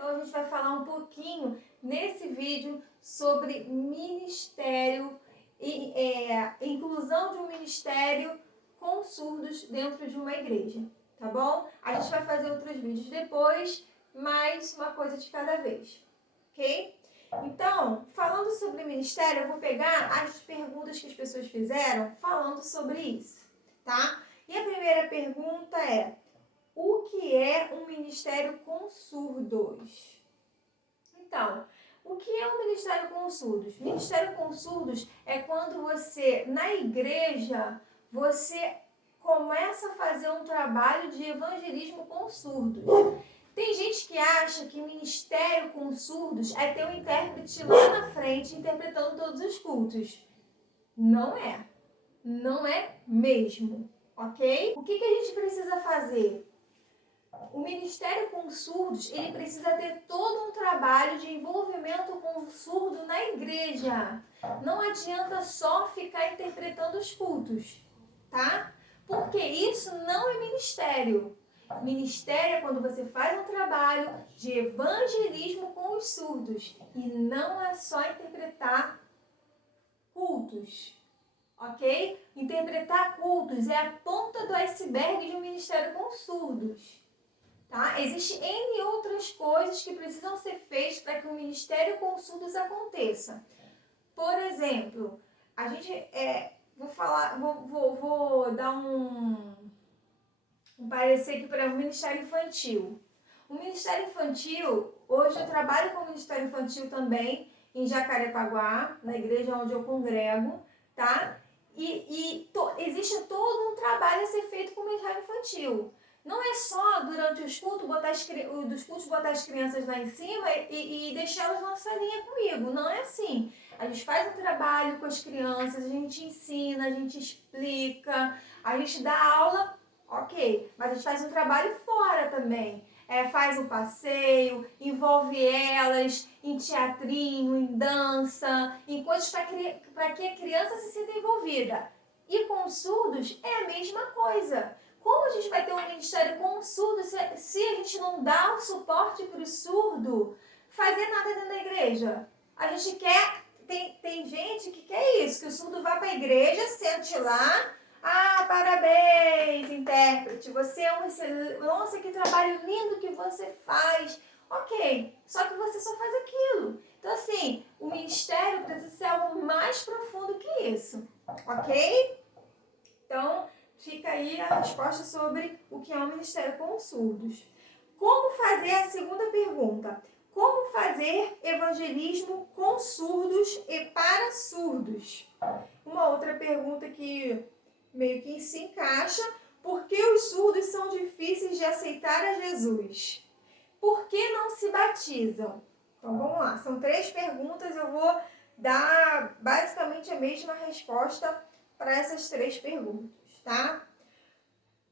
Então a gente vai falar um pouquinho nesse vídeo sobre ministério e inclusão de um ministério com surdos dentro de uma igreja, tá bom? A gente vai fazer outros vídeos depois, mas uma coisa de cada vez, ok? Então, falando sobre ministério, eu vou pegar as perguntas que as pessoas fizeram falando sobre isso, tá? E a primeira pergunta é: o que é um ministério com surdos? Então, o que é um ministério com surdos? Ministério com surdos é quando você, na igreja, você começa a fazer um trabalho de evangelismo com surdos. Tem gente que acha que ministério com surdos é ter um intérprete lá na frente interpretando todos os cultos. Não é. Não é mesmo, ok? O que a gente precisa fazer? O ministério com surdos, ele precisa ter todo um trabalho de envolvimento com o surdo na igreja. Não adianta só ficar interpretando os cultos, tá? Porque isso não é ministério. Ministério é quando você faz um trabalho de evangelismo com os surdos. E não é só interpretar cultos, ok? Interpretar cultos é a ponta do iceberg de um ministério com surdos. Tá? Existem N outras coisas que precisam ser feitas para que o ministério com surdos aconteça. Por exemplo, a gente vou dar um parecer aqui para o Ministério Infantil. O Ministério Infantil, hoje eu trabalho com o Ministério Infantil também em Jacarepaguá, na igreja onde eu congrego, tá? Existe todo um trabalho a ser feito com o Ministério Infantil. Não é só durante os cultos botar as crianças lá em cima e deixá-las na salinha comigo. Não é assim. A gente faz um trabalho com as crianças, a gente ensina, a gente explica, a gente dá aula, ok. Mas a gente faz um trabalho fora também. Faz um passeio, envolve elas em teatrinho, em dança, em coisas para que a criança se sinta envolvida. E com os surdos é a mesma coisa. Como a gente vai ter um ministério com um surdo se a gente não dá o suporte para o surdo fazer nada dentro da igreja? A gente quer, tem gente que quer isso, que o surdo vá para a igreja, sente lá, parabéns, intérprete, você é um excelente, nossa, que trabalho lindo que você faz. Ok, só que você só faz aquilo. Então assim, o ministério precisa ser algo mais profundo que isso, ok? Então, fica aí a resposta sobre o que é um ministério com surdos. Como fazer a segunda pergunta? Como fazer evangelismo com surdos e para surdos? Uma outra pergunta que meio que se encaixa. Por que os surdos são difíceis de aceitar a Jesus? Por que não se batizam? Então, vamos lá. São 3 perguntas. Eu vou dar basicamente a mesma resposta para essas 3 perguntas, tá?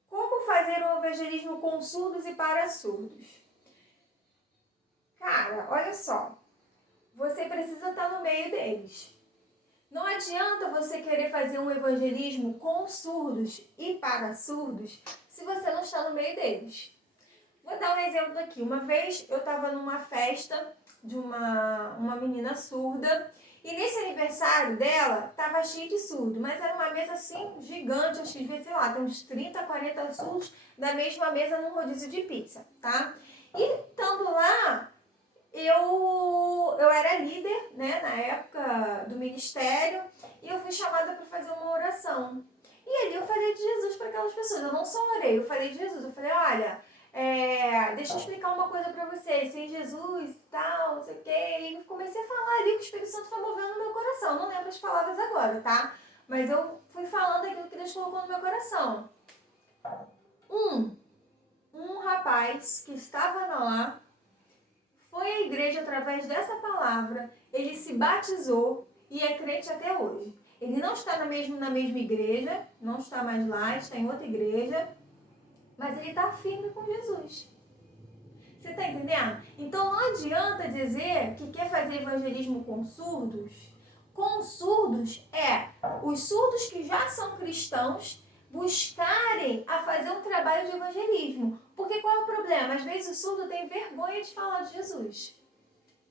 Como fazer um evangelismo com surdos e para surdos? Cara, olha só. Você precisa estar no meio deles. Não adianta você querer fazer um evangelismo com surdos e para surdos se você não está no meio deles. Vou dar um exemplo aqui. Uma vez eu estava numa festa de uma menina surda. E nesse aniversário dela, tava cheio de surdo, mas era uma mesa assim, gigante, acho que devia, sei lá, tem uns 30, 40 surdos da mesma mesa num rodízio de pizza, tá? E estando lá, eu era líder, né, na época do ministério, e eu fui chamada para fazer uma oração. E ali eu falei de Jesus para aquelas pessoas, eu não só orei, eu falei de Jesus, eu falei, olha, deixa eu explicar uma coisa pra vocês, sem Jesus e tal, não sei o quê. E comecei a falar ali que o Espírito Santo foi movendo no meu coração. Não lembro as palavras agora, tá? Mas eu fui falando aquilo que Deus colocou no meu coração. Um rapaz que estava lá foi à igreja através dessa palavra, ele se batizou e é crente até hoje. Ele não está na mesma igreja, não está mais lá, está em outra igreja, mas ele está firme com Jesus. Você está entendendo? Então não adianta dizer que quer fazer evangelismo com surdos. Com surdos os surdos que já são cristãos buscarem a fazer um trabalho de evangelismo. Porque qual é o problema? problema? Às vezes o surdo tem vergonha de falar de Jesus.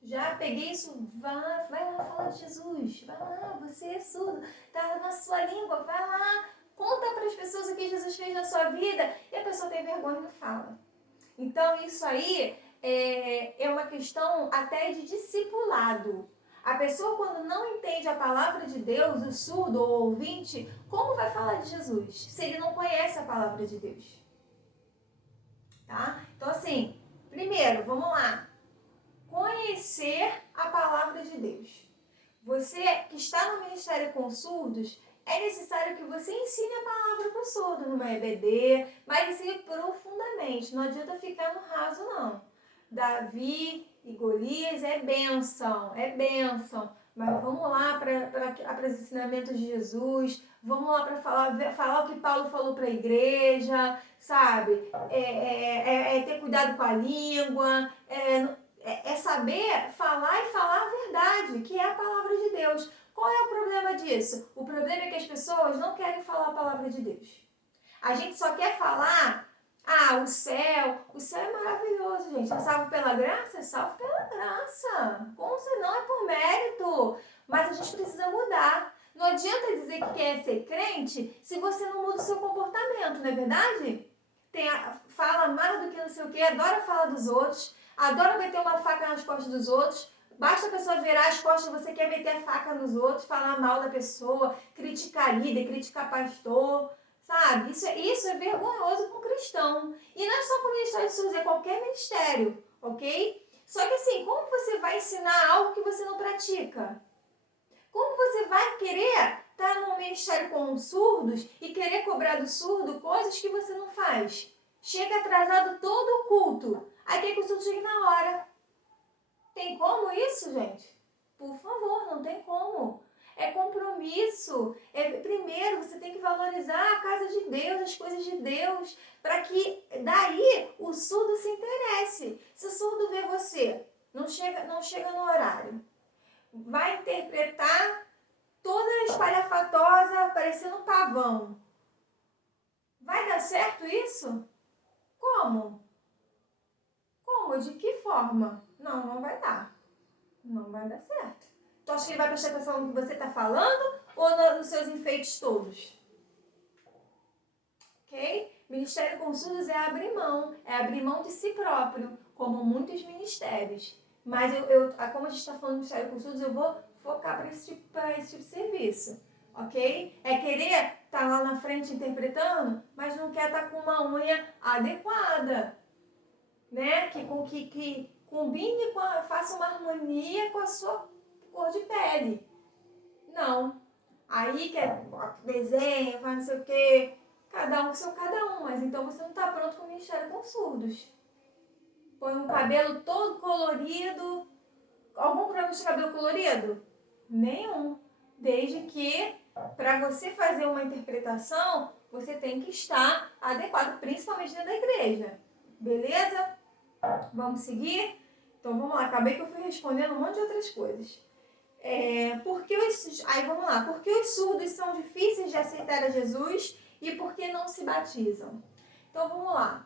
Já peguei isso, vai lá falar de Jesus, vai lá, você é surdo, tá na sua língua, vai lá, conta para as pessoas o que Jesus fez na sua vida, e a pessoa tem vergonha e não fala. Então isso aí é uma questão até de discipulado. A pessoa, quando não entende a palavra de Deus, o surdo ou o ouvinte, como vai falar de Jesus, se ele não conhece a palavra de Deus? Tá? Então assim, primeiro, vamos lá. Conhecer a palavra de Deus. Você que está no Ministério com Surdos, é necessário que você ensine a palavra para o surdo numa EBD, mas ensine profundamente. Não adianta ficar no raso, não. Davi e Golias é bênção, é bênção. Mas vamos lá para os ensinamentos de Jesus, vamos lá para falar o que Paulo falou para a igreja, sabe? Ter cuidado com a língua, é saber falar e falar a verdade, que é a palavra de Deus. Qual é o problema disso? O problema é que as pessoas não querem falar a palavra de Deus. A gente só quer falar, o céu é maravilhoso, gente. É salvo pela graça? É salvo pela graça. Como se não é por mérito. Mas a gente precisa mudar. Não adianta dizer que quer ser crente se você não muda o seu comportamento, não é verdade? Fala mais do que não sei o quê, adora falar dos outros, adora meter uma faca nas costas dos outros. Basta a pessoa virar as costas, você quer meter a faca nos outros, falar mal da pessoa, criticar líder, criticar pastor, sabe? Isso é vergonhoso com o cristão. E não é só com o Ministério de Surdos, é qualquer ministério, ok? Só que assim, como você vai ensinar algo que você não pratica? Como você vai querer estar num ministério com surdos e querer cobrar do surdo coisas que você não faz? Chega atrasado todo o culto, aí quer que o surdo chegue na hora. Tem como isso, gente? Por favor, não tem como. É compromisso. Primeiro, você tem que valorizar a casa de Deus, as coisas de Deus, para que daí o surdo se interesse. Se o surdo vê você, não chega no horário, vai interpretar toda espalhafatosa, parecendo um pavão. Vai dar certo isso? Como? Como? De que forma? Não vai dar. Não vai dar certo. Tu acha que ele vai prestar atenção no que você está falando ou nos seus enfeites todos? Ok? Ministério com surdos é abrir mão de si próprio, como muitos ministérios. Mas como a gente está falando de Ministério com surdos, eu vou focar para esse tipo de serviço. Ok? É querer estar lá na frente interpretando, mas não quer estar com uma unha adequada, né? Que combine, faça uma harmonia com a sua cor de pele. Não. Aí quer desenho, faz não sei o quê. Cada um com seu cada um. Mas então você não está pronto para o Ministério com Surdos. Põe um cabelo todo colorido. Algum problema de cabelo colorido? Nenhum. Desde que, para você fazer uma interpretação, você tem que estar adequado, principalmente dentro da igreja. Beleza? Vamos seguir? Então vamos lá, acabei que eu fui respondendo um monte de outras coisas. Aí vamos lá, por que os surdos são difíceis de aceitar a Jesus e por que não se batizam? Então vamos lá.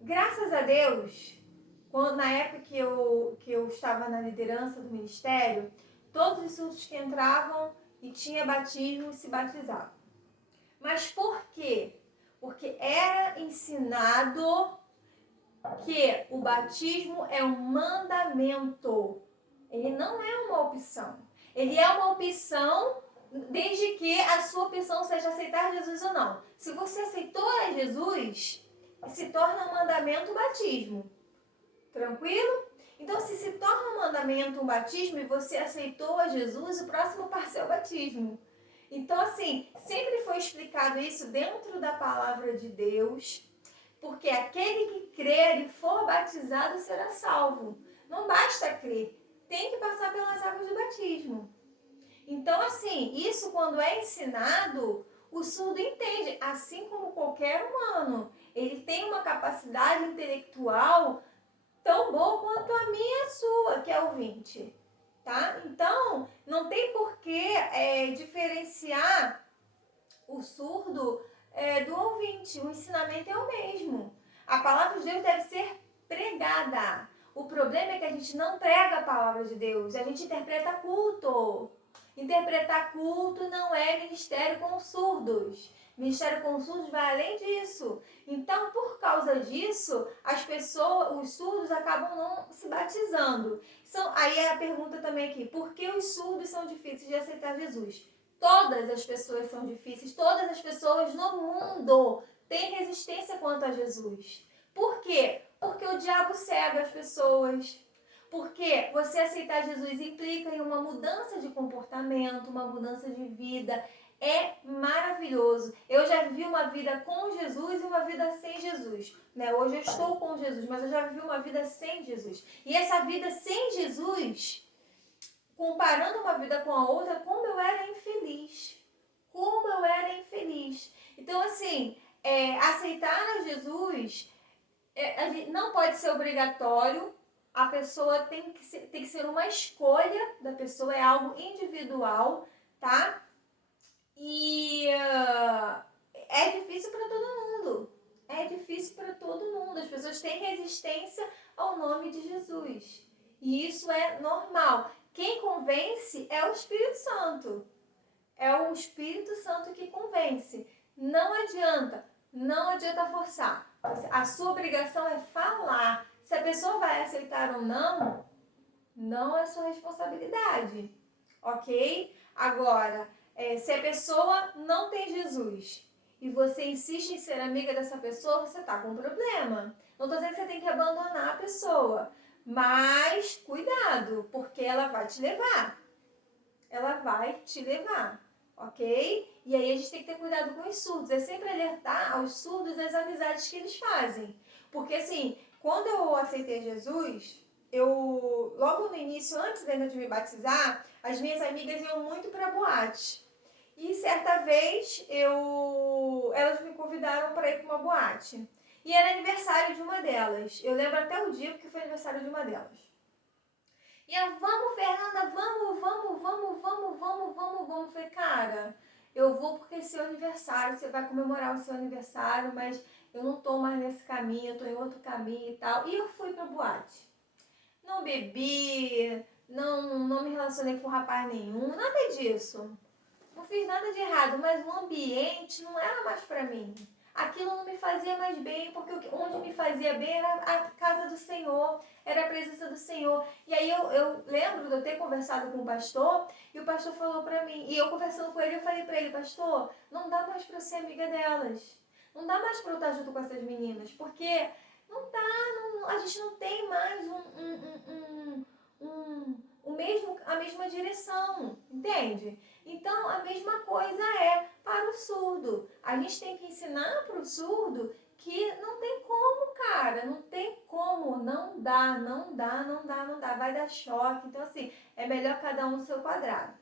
Graças a Deus, na época que eu estava na liderança do ministério, todos os surdos que entravam e tinha batismo se batizavam. Mas por quê? Porque era ensinado que o batismo é um mandamento. Ele não é uma opção. Ele é uma opção desde que a sua opção seja aceitar Jesus ou não. Se você aceitou a Jesus, se torna um mandamento o batismo. Tranquilo? Então, se torna um mandamento um batismo e você aceitou a Jesus, o próximo passo é o batismo. Então, assim, sempre foi explicado isso dentro da palavra de Deus, porque aquele que crer e for batizado será salvo. Não basta crer, tem que passar pelas águas do batismo. Então, assim, isso quando é ensinado, o surdo entende, assim como qualquer humano. Ele tem uma capacidade intelectual tão boa quanto a minha e a sua, que é ouvinte. Tá? Então, não tem por que diferenciar o surdo do ouvinte. O ensinamento é o mesmo. A palavra de Deus deve ser pregada. O problema é que a gente não prega a palavra de Deus, a gente interpreta culto. Interpretar culto não é ministério com surdos. Ministério com surdos vai além disso. Então, por causa disso, as pessoas, os surdos acabam não se batizando. Aí é a pergunta também aqui, por que os surdos são difíceis de aceitar Jesus? Todas as pessoas são difíceis, todas as pessoas no mundo têm resistência quanto a Jesus. Por quê? Porque o diabo cega as pessoas. Porque você aceitar Jesus implica em uma mudança de comportamento, uma mudança de vida. É maravilhoso. Eu já vivi uma vida com Jesus e uma vida sem Jesus. Né? Hoje eu estou com Jesus, mas eu já vivi uma vida sem Jesus. E essa vida sem Jesus, comparando uma vida com a outra, como eu era infeliz. Como eu era infeliz. Então, assim, aceitar a Jesus não pode ser obrigatório. A pessoa tem que ser uma escolha da pessoa, é algo individual, tá? E é difícil para todo mundo. É difícil para todo mundo. As pessoas têm resistência ao nome de Jesus. E isso é normal. Quem convence é o Espírito Santo. É o Espírito Santo que convence. Não adianta forçar. A sua obrigação é falar. Se a pessoa vai aceitar ou não é sua responsabilidade. Ok? Agora, se a pessoa não tem Jesus e você insiste em ser amiga dessa pessoa, você tá com um problema. Não tô dizendo que você tem que abandonar a pessoa, mas cuidado, porque ela vai te levar. Ela vai te levar, ok? E aí a gente tem que ter cuidado com os surdos. É sempre alertar aos surdos das amizades que eles fazem. Porque assim, quando eu aceitei Jesus, logo no início, antes ainda de me batizar, as minhas amigas iam muito para boate. E certa vez elas me convidaram para ir para uma boate. E era aniversário de uma delas. Eu lembro até o dia porque foi aniversário de uma delas. E ela, vamos, Fernanda, vamos. Eu falei, cara, eu vou porque é seu aniversário, você vai comemorar o seu aniversário, mas eu não tô mais nesse caminho, eu tô em outro caminho e tal. E eu fui pra boate. Não bebi, não me relacionei com rapaz nenhum, nada disso. Não fiz nada de errado, mas o ambiente não era mais pra mim. Aquilo não me fazia mais bem, porque onde me fazia bem era a casa do Senhor, era a presença do Senhor. E aí eu lembro de eu ter conversado com o pastor, e o pastor falou pra mim, e eu conversando com ele, eu falei pra ele, pastor, não dá mais pra eu ser amiga delas. Não dá mais pra eu estar junto com essas meninas, porque a gente não tem mais a mesma direção, entende? Então, a mesma coisa é para o surdo. A gente tem que ensinar para o surdo que não tem como, cara, não tem como, não dá, vai dar choque. Então, assim, é melhor cada um no seu quadrado,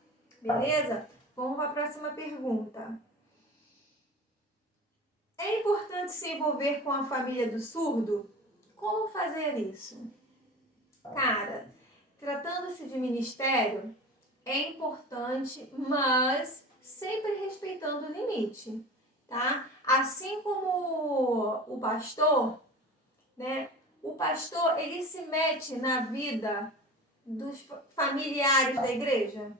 beleza? Vamos para a próxima pergunta. É importante se envolver com a família do surdo? Como fazer isso? Cara, tratando-se de ministério, é importante, mas sempre respeitando o limite, tá? Assim como o pastor, né? O pastor, ele se mete na vida dos familiares da igreja?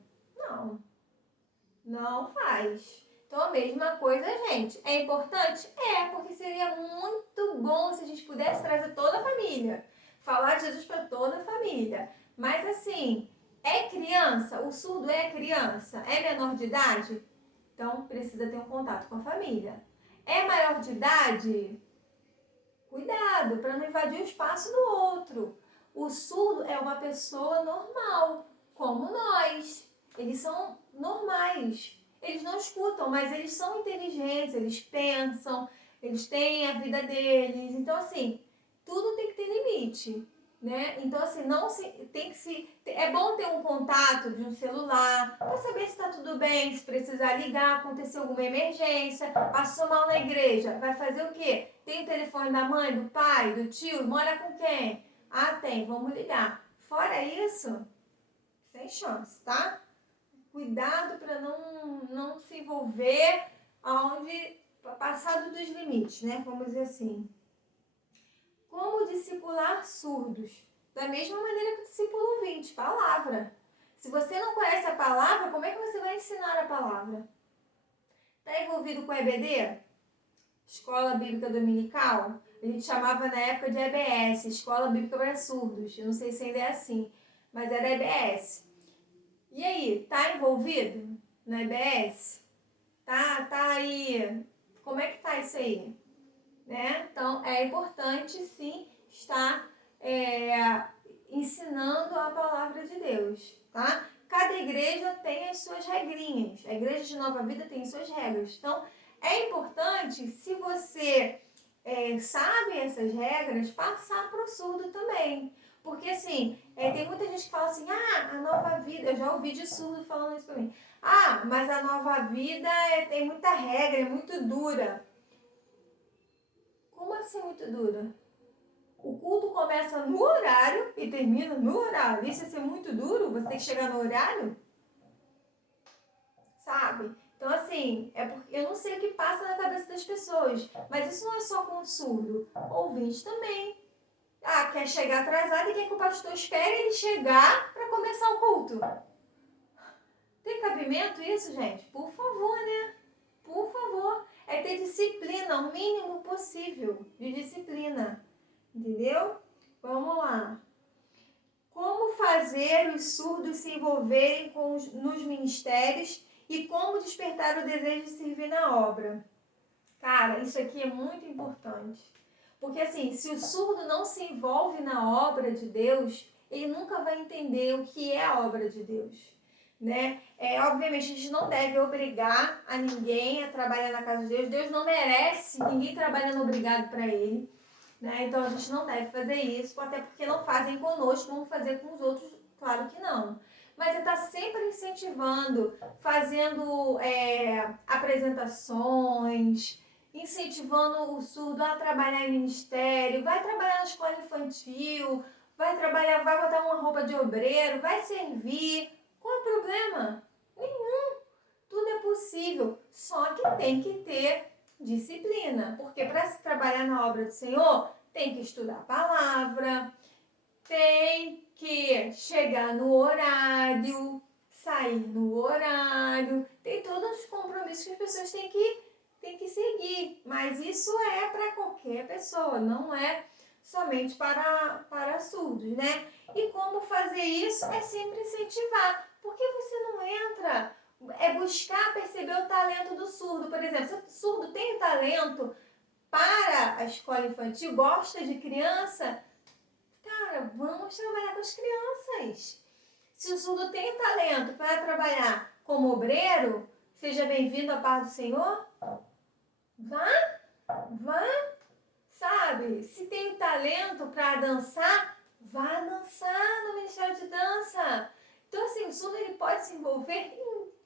Não faz. Então, a mesma coisa, gente. É importante? É, porque seria muito bom se a gente pudesse trazer toda a família. Falar de Jesus para toda a família. Mas, assim, é criança? O surdo é criança? É menor de idade? Então, precisa ter um contato com a família. É maior de idade? Cuidado para não invadir o espaço do outro. O surdo é uma pessoa normal, como nós. Eles são normais. Eles não escutam, mas eles são inteligentes, eles pensam, eles têm a vida deles. Então, assim, tudo tem que ter limite, né? Então, assim, é bom ter um contato de um celular para saber se está tudo bem, se precisar ligar, acontecer alguma emergência, passou mal na igreja, vai fazer o quê? Tem o telefone da mãe, do pai, do tio, mora com quem? Ah, tem, vamos ligar. Fora isso, sem chance, tá? Cuidado para não se envolver passado dos limites, né? Vamos dizer assim. Como discipular surdos? Da mesma maneira que o discípulo ouvinte, palavra. Se você não conhece a palavra, como é que você vai ensinar a palavra? Está envolvido com EBD? Escola Bíblica Dominical? A gente chamava na época de EBS, Escola Bíblica para Surdos. Eu não sei se ainda é assim, mas era EBS. E aí, tá envolvido na EBS? Tá aí? Como é que tá isso aí? Né? Então, é importante, sim, estar ensinando a palavra de Deus, tá? Cada igreja tem as suas regrinhas. A igreja de Nova Vida tem suas regras. Então, é importante, se você sabe essas regras, passar para o surdo também. Porque, assim, tem muita gente que fala assim, a Nova Vida... Eu já ouvi de surdo falando isso para mim. Mas a Nova Vida tem muita regra, é muito dura. Como assim muito dura? O culto começa no horário e termina no horário. Isso é ser muito duro? Você tem que chegar no horário? Sabe? Então, assim, porque eu não sei o que passa na cabeça das pessoas. Mas isso não é só com o surdo. Ouvinte também. Quer chegar atrasado e quer que o pastor espere ele chegar para começar o culto. Tem cabimento isso, gente? Por favor, né? Por favor. É ter disciplina, o mínimo possível de disciplina. Entendeu? Vamos lá. Como fazer os surdos se envolverem nos ministérios e como despertar o desejo de servir na obra? Cara, isso aqui é muito importante. Porque assim, se o surdo não se envolve na obra de Deus, ele nunca vai entender o que é a obra de Deus. Né? Obviamente, a gente não deve obrigar a ninguém a trabalhar na casa de Deus. Deus não merece ninguém trabalhando obrigado para ele. Né? Então, a gente não deve fazer isso, até porque não fazem conosco, vamos fazer com os outros, claro que não. Mas você está sempre incentivando, fazendo apresentações, incentivando o surdo a trabalhar em ministério, vai trabalhar na escola infantil, vai botar uma roupa de obreiro, vai servir. Qual é o problema? Nenhum. Tudo é possível, só que tem que ter disciplina, porque para se trabalhar na obra do Senhor, tem que estudar a palavra, tem que chegar no horário, sair no horário, tem todos os compromissos que as pessoas têm que seguir, mas isso é para qualquer pessoa, não é somente para surdos, né? E como fazer isso é sempre incentivar, porque você não entra... buscar perceber o talento do surdo. Por exemplo, se o surdo tem talento para a escola infantil, gosta de criança, cara, vamos trabalhar com as crianças. Se o surdo tem talento para trabalhar como obreiro, seja bem-vindo à paz do Senhor. Vá, sabe? Se tem talento para dançar, vá dançar no Ministério de Dança. Então, assim, o surdo ele pode se envolver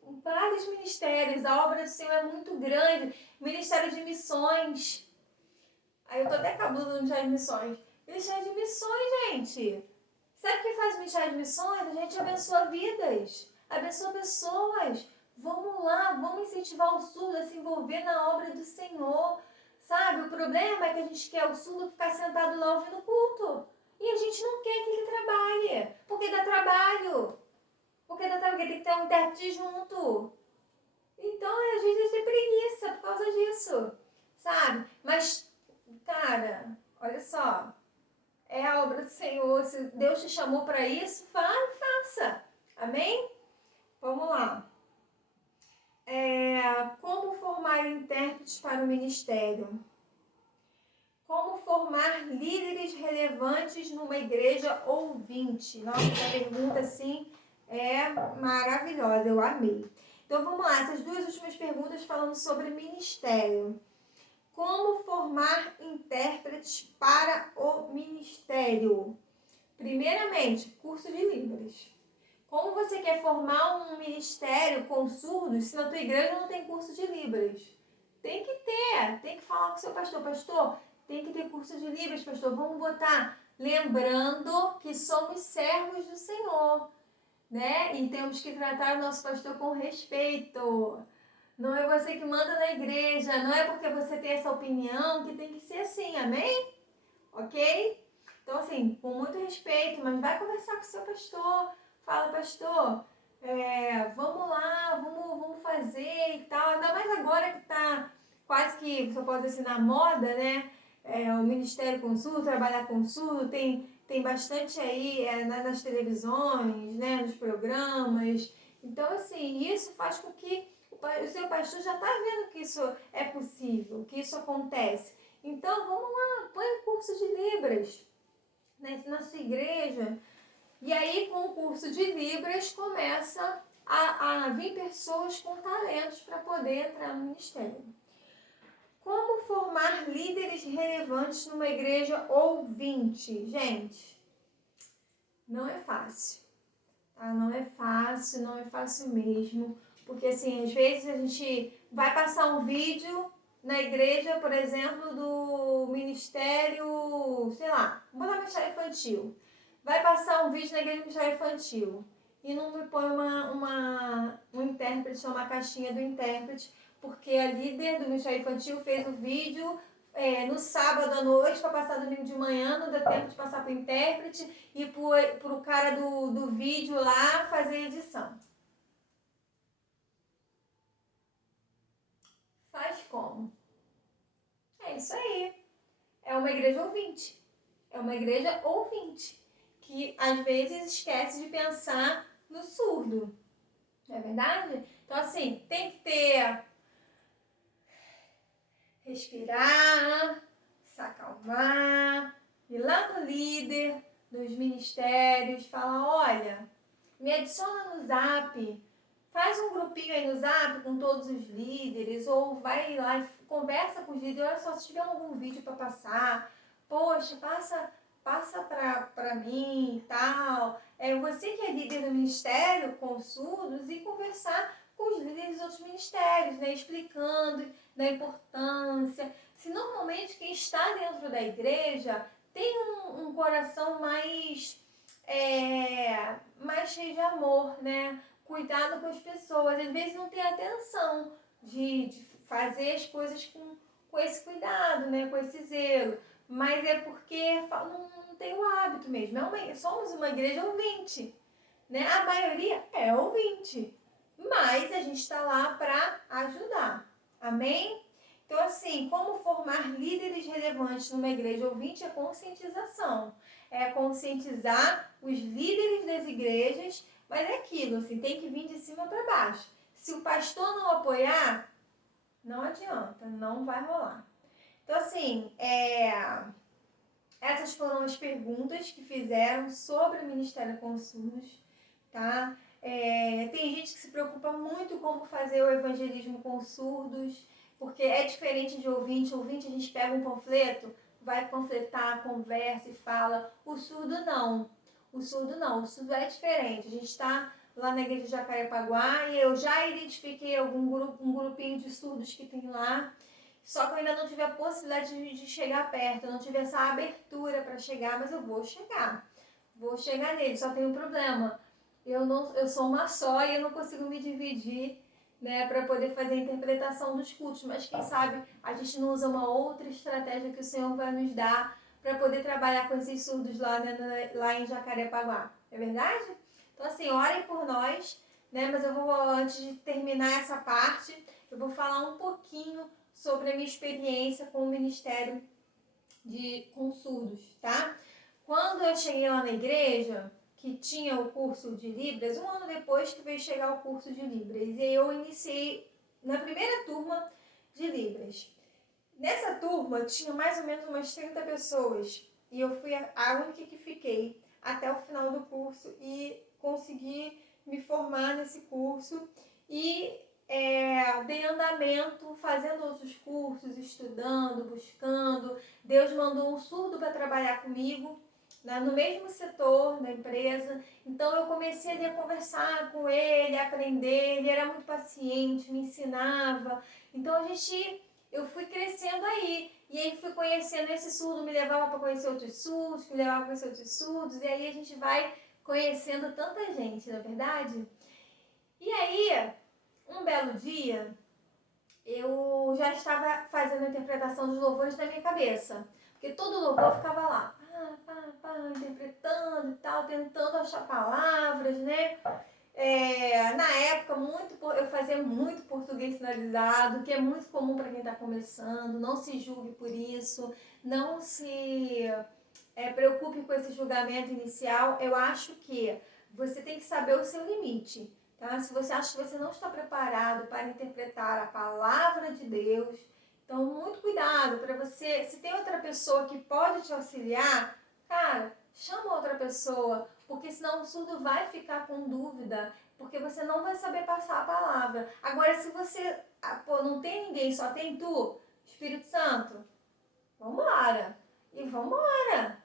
em vários ministérios. A obra do Senhor é muito grande. Ministério de Missões. Aí eu tô até cabuda no Ministério de Missões. Ministério de Missões, gente. Sabe o que faz o Ministério de Missões? A gente abençoa vidas. Abençoa pessoas. Vamos lá, vamos incentivar o surdo a se envolver na obra do Senhor. Sabe, o problema é que a gente quer o surdo ficar sentado lá ouvindo o culto. E a gente não quer que ele trabalhe. Porque dá trabalho. Porque tem que ter um intérprete junto. Então, às vezes, a gente tem preguiça por causa disso, sabe? Mas, cara, olha só. É a obra do Senhor. Se Deus te chamou para isso, vá e faça. Amém? Vamos lá. Como formar intérpretes para o ministério? Como formar líderes relevantes numa igreja ouvinte? Nossa, essa pergunta, assim... é maravilhosa, eu amei. Então vamos lá, essas duas últimas perguntas falando sobre ministério. Como formar intérpretes para o ministério? Primeiramente, curso de Libras. Como você quer formar um ministério com surdos se na tua igreja não tem curso de Libras? Tem que ter, tem que falar com o seu pastor. Pastor, tem que ter curso de Libras, pastor. Vamos botar. Lembrando que somos servos do Senhor. Né? E temos que tratar o nosso pastor com respeito. Não é você que manda na igreja, não é porque você tem essa opinião que tem que ser assim, amém? ok? Então, assim, com muito respeito, mas vai conversar com o seu pastor. Fala, pastor, vamos lá, vamos fazer e tal. Ainda mais agora que tá quase que, você pode dizer assim, na moda, né? O Ministério Consul, trabalhar com surdo, tem bastante aí nas televisões, né? Nos programas. Então, assim, isso faz com que o seu pastor já está vendo que isso é possível, que isso acontece. Então, vamos lá, põe um curso de Libras, né, na sua igreja. E aí, com o curso de Libras, começa a vir pessoas com talentos para poder entrar no ministério. Como formar líderes relevantes numa igreja ouvinte? Gente, não é fácil. Tá? Não é fácil mesmo. Porque, assim, às vezes a gente vai passar um vídeo na igreja, por exemplo, do ministério, sei lá, vou botar ministério infantil. Vai passar um vídeo na igreja do ministério infantil e não me põe um intérprete, uma caixinha do intérprete, porque a líder do ministério infantil fez o vídeo no sábado à noite para passar domingo de manhã, não deu tempo de passar para o intérprete e para o cara do vídeo lá fazer a edição. Faz como? É isso aí. É uma igreja ouvinte. É uma igreja ouvinte. Que às vezes esquece de pensar no surdo. Não é verdade? Então, assim, tem que ter. Respirar, se acalmar, ir lá no líder dos ministérios, falar: olha, me adiciona no Zap, faz um grupinho aí no Zap com todos os líderes, ou vai lá e conversa com os líderes, olha só, se tiver algum vídeo para passar, poxa, passa para mim e tal. Você que é líder do ministério, com surdos, e conversar com os líderes dos outros ministérios, né, explicando da importância. Se normalmente quem está dentro da igreja tem um coração mais cheio de amor, né? Cuidado com as pessoas. Às vezes não tem atenção de fazer as coisas com esse cuidado, né? Com esse zelo. Mas é porque não tem o hábito mesmo. Somos uma igreja ouvinte, né? A maioria é ouvinte. Mas a gente está lá para ajudar. Amém? Então, assim, como formar líderes relevantes numa igreja ouvinte é conscientização. É conscientizar os líderes das igrejas, mas é aquilo, assim, tem que vir de cima para baixo. Se o pastor não apoiar, não adianta, não vai rolar. Então, assim, essas foram as perguntas que fizeram sobre o Ministério com Surdos, tá? Tem gente que se preocupa muito como fazer o evangelismo com surdos, porque é diferente de ouvinte. Ouvinte, a gente pega um panfleto, vai panfletar, conversa e fala. O surdo não. O surdo é diferente. A gente está lá na igreja de Jacarepaguá e eu já identifiquei um grupinho de surdos que tem lá. Só que eu ainda não tive a possibilidade de chegar perto, eu não tive essa abertura para chegar, mas eu vou chegar. Vou chegar nele, só tem um problema. Eu sou uma só e eu não consigo me dividir, né, para poder fazer a interpretação dos cultos. Mas quem sabe a gente não usa uma outra estratégia que o Senhor vai nos dar para poder trabalhar com esses surdos lá, né, lá em Jacarepaguá. É verdade? Então, assim, orem por nós, né? Mas eu vou, antes de terminar essa parte, eu vou falar um pouquinho sobre a minha experiência com o Ministério com surdos, tá? Quando eu cheguei lá na igreja, que tinha o curso de Libras, um ano depois que veio chegar o curso de Libras, e eu iniciei na primeira turma de Libras. Nessa turma tinha mais ou menos umas 30 pessoas, e eu fui a única que fiquei até o final do curso e consegui me formar nesse curso e dei andamento, fazendo outros cursos, estudando, buscando. Deus mandou um surdo para trabalhar comigo, né, no mesmo setor da empresa. Então eu comecei ali a conversar com ele, a aprender. Ele era muito paciente, me ensinava. Então eu fui crescendo aí. E aí fui conhecendo esse surdo, me levava para conhecer outros surdos, me levava para conhecer outros surdos. E aí a gente vai conhecendo tanta gente, não é verdade? E aí, um belo dia, eu já estava fazendo a interpretação dos louvores na minha cabeça. Porque todo louvor ficava lá, interpretando e tal, tentando achar palavras, né? Na época, eu fazia muito português sinalizado, que é muito comum para quem está começando. Não se julgue por isso, não se preocupe com esse julgamento inicial. Eu acho que você tem que saber o seu limite. Tá? Se você acha que você não está preparado para interpretar a palavra de Deus, então muito cuidado para você. Se tem outra pessoa que pode te auxiliar, cara, chama outra pessoa, porque senão o surdo vai ficar com dúvida, porque você não vai saber passar a palavra. Agora, se você não tem ninguém, só tem tu, Espírito Santo, vambora. E vambora.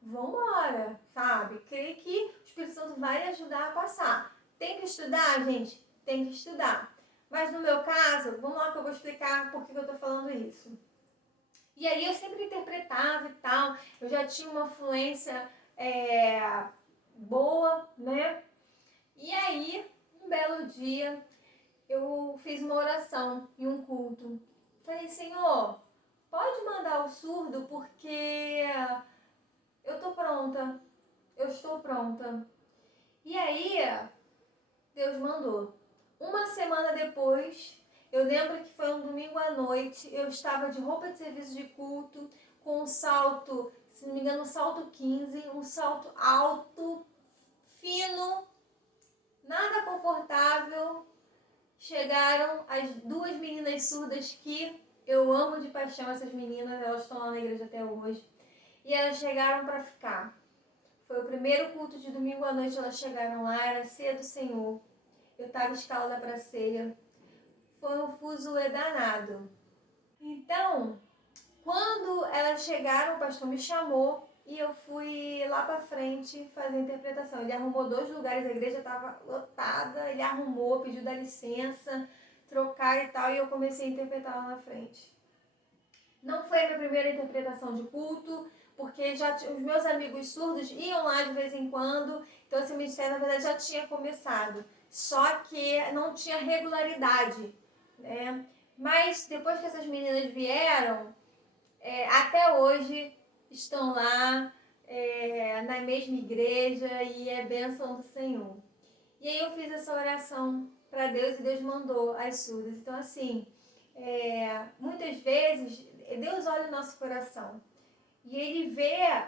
Vambora, sabe? Creio que o Espírito Santo vai lhe ajudar a passar. Tem que estudar, gente? Tem que estudar. Mas no meu caso, vamos lá que eu vou explicar por que eu tô falando isso. E aí eu sempre interpretava e tal, eu já tinha uma fluência boa, né? E aí, um belo dia, eu fiz uma oração em um culto. Falei, Senhor, pode mandar o surdo porque eu tô pronta, eu estou pronta. E aí, Deus mandou. Uma semana depois, eu lembro que foi um domingo à noite, eu estava de roupa de serviço de culto, com um salto, se não me engano, um salto 15, um salto alto, fino, nada confortável. Chegaram as duas meninas surdas que eu amo de paixão, essas meninas, elas estão lá na igreja até hoje. E elas chegaram para ficar. Foi o primeiro culto de domingo à noite, elas chegaram lá, era ceia do Senhor. Eu estava escalada para a ceia. Foi um fuzuê danado. Então, quando elas chegaram, o pastor me chamou e eu fui lá para frente fazer a interpretação. Ele arrumou 2 lugares, a igreja estava lotada, ele arrumou, pediu da licença, trocar e tal, e eu comecei a interpretar lá na frente. Não foi a minha primeira interpretação de culto, porque já os meus amigos surdos iam lá de vez em quando, então esse ministério na verdade já tinha começado, só que não tinha regularidade, né? Mas depois que essas meninas vieram, até hoje estão lá na mesma igreja e é bênção do Senhor. E aí eu fiz essa oração para Deus e Deus mandou as surdas. Então assim, muitas vezes Deus olha o nosso coração e Ele vê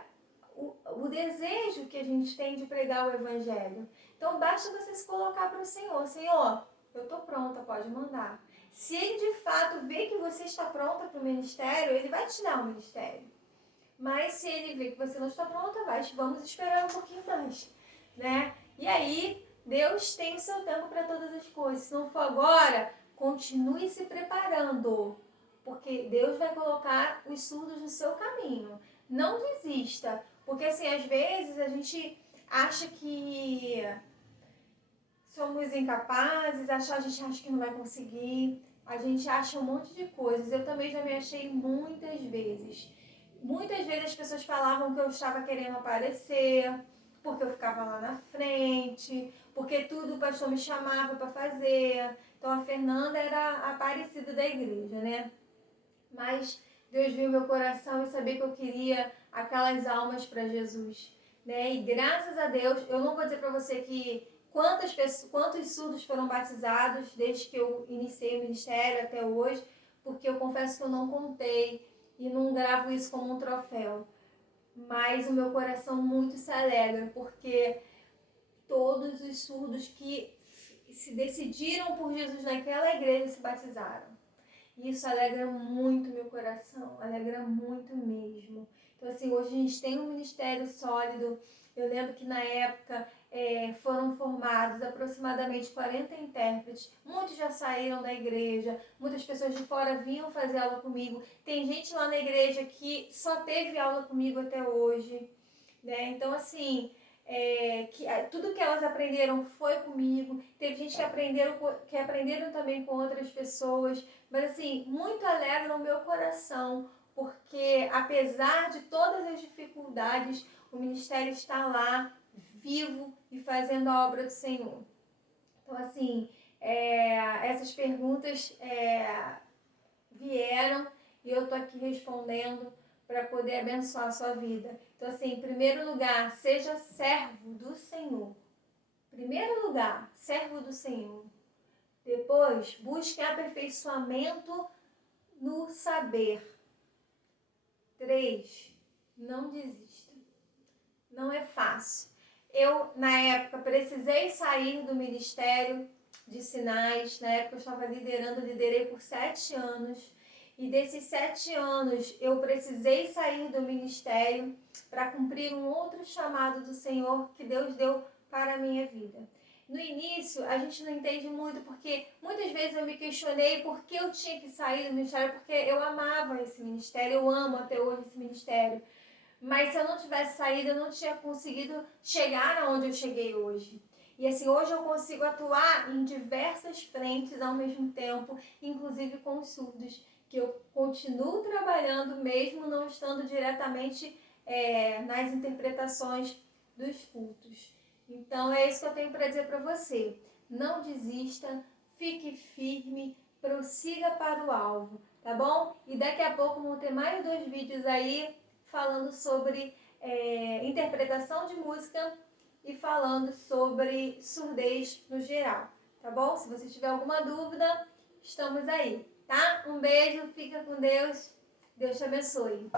o desejo que a gente tem de pregar o Evangelho. Então basta você se colocar para o Senhor. Senhor, eu estou pronta, pode mandar. Se Ele de fato vê que você está pronta para o ministério, Ele vai te dar o ministério. Mas se Ele vê que você não está pronta, vamos esperar um pouquinho mais, né? E aí, Deus tem o seu tempo para todas as coisas. Se não for agora, continue se preparando, porque Deus vai colocar os surdos no seu caminho. Não desista, porque assim, às vezes a gente acha que somos incapazes, a gente acha que não vai conseguir, a gente acha um monte de coisas. Eu também já me achei muitas vezes. Muitas vezes as pessoas falavam que eu estava querendo aparecer, porque eu ficava lá na frente, porque tudo o pastor me chamava para fazer. Então a Fernanda era a aparecida da igreja, né? Mas Deus viu meu coração e sabia que eu queria aquelas almas para Jesus, né? E graças a Deus, eu não vou dizer para você que quantos surdos foram batizados desde que eu iniciei o ministério até hoje, porque eu confesso que eu não contei e não gravo isso como um troféu. Mas o meu coração muito se alegra, porque todos os surdos que se decidiram por Jesus naquela igreja se batizaram. E isso alegra muito meu coração, alegra muito mesmo. Então, assim, hoje a gente tem um ministério sólido. Eu lembro que na época foram formados aproximadamente 40 intérpretes. Muitos já saíram da igreja, muitas pessoas de fora vinham fazer aula comigo. Tem gente lá na igreja que só teve aula comigo até hoje, né? Então, assim, tudo que elas aprenderam foi comigo. Teve gente que aprenderam também com outras pessoas. Mas, assim, muito alegra o meu coração, porque apesar de todas as dificuldades, o ministério está lá, vivo e fazendo a obra do Senhor. Então, assim, essas perguntas vieram e eu estou aqui respondendo para poder abençoar a sua vida. Então, assim, em primeiro lugar, seja servo do Senhor. Em primeiro lugar, servo do Senhor. Depois, busque aperfeiçoamento no saber. 3, não desista. Não é fácil. Eu, na época, precisei sair do ministério de sinais. Na época, eu estava liderei por 7 anos. E desses 7 anos, eu precisei sair do ministério para cumprir um outro chamado do Senhor que Deus deu para a minha vida. No início, a gente não entende muito, porque muitas vezes eu me questionei por que eu tinha que sair do ministério, porque eu amava esse ministério, eu amo até hoje esse ministério. Mas se eu não tivesse saído, eu não tinha conseguido chegar aonde eu cheguei hoje. E assim, hoje eu consigo atuar em diversas frentes ao mesmo tempo, inclusive com os surdos, que eu continuo trabalhando mesmo não estando diretamente nas interpretações dos cultos. Então é isso que eu tenho para dizer para você. Não desista, fique firme, prossiga para o alvo, tá bom? E daqui a pouco vão ter mais 2 vídeos aí falando sobre interpretação de música e falando sobre surdez no geral, tá bom? Se você tiver alguma dúvida, estamos aí, tá? Um beijo, fica com Deus, Deus te abençoe.